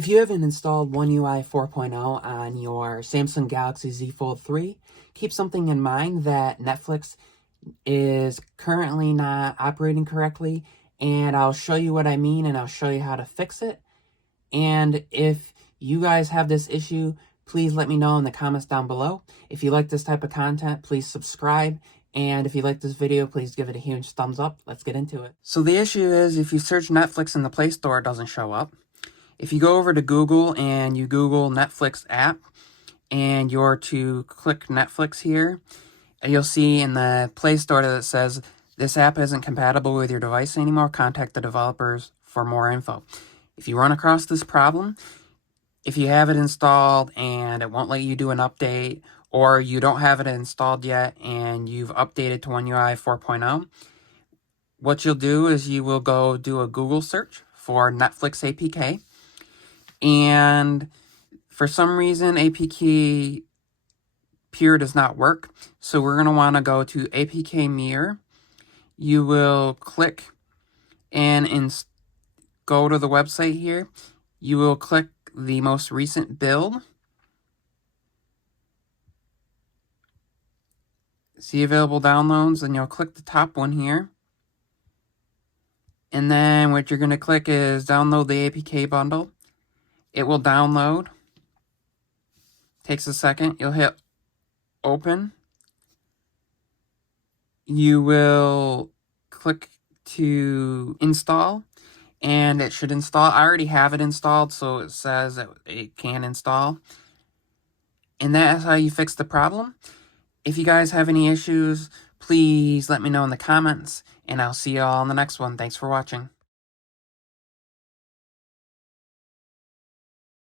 If you haven't installed OneUI 4.0 on your Samsung Galaxy Z Fold 3, keep something in mind that Netflix is currently not operating correctly, and I'll show you what I mean and I'll show you how to fix it. And if you guys have this issue, please let me know in the comments down below. If you like this type of content, please subscribe. And if you like this video, please give it a huge thumbs up. Let's get into it. So the issue is if you search Netflix in the Play Store, it doesn't show up. If you go over to Google and you Google Netflix app and you're to click Netflix here, you'll see in the Play Store that it says, this app isn't compatible with your device anymore. Contact the developers for more info. If you run across this problem, if you have it installed and it won't let you do an update, or you don't have it installed yet and you've updated to OneUI 4.0, what you'll do is you will go do a Google search for Netflix APK. And for some reason, APK Pure does not work. So we're going to want to go to APK Mirror. You will click and go to the website here. You will click the most recent build. See available downloads, and you'll click the top one here. And then what you're going to click is download the APK bundle. It will download. Takes a second. You'll hit open. You will click to install, and it should install. I already have it installed, so it says that it can install. And that's how you fix the problem. If you guys have any issues, please let me know in the comments, and I'll see you all in the next one. Thanks for watching.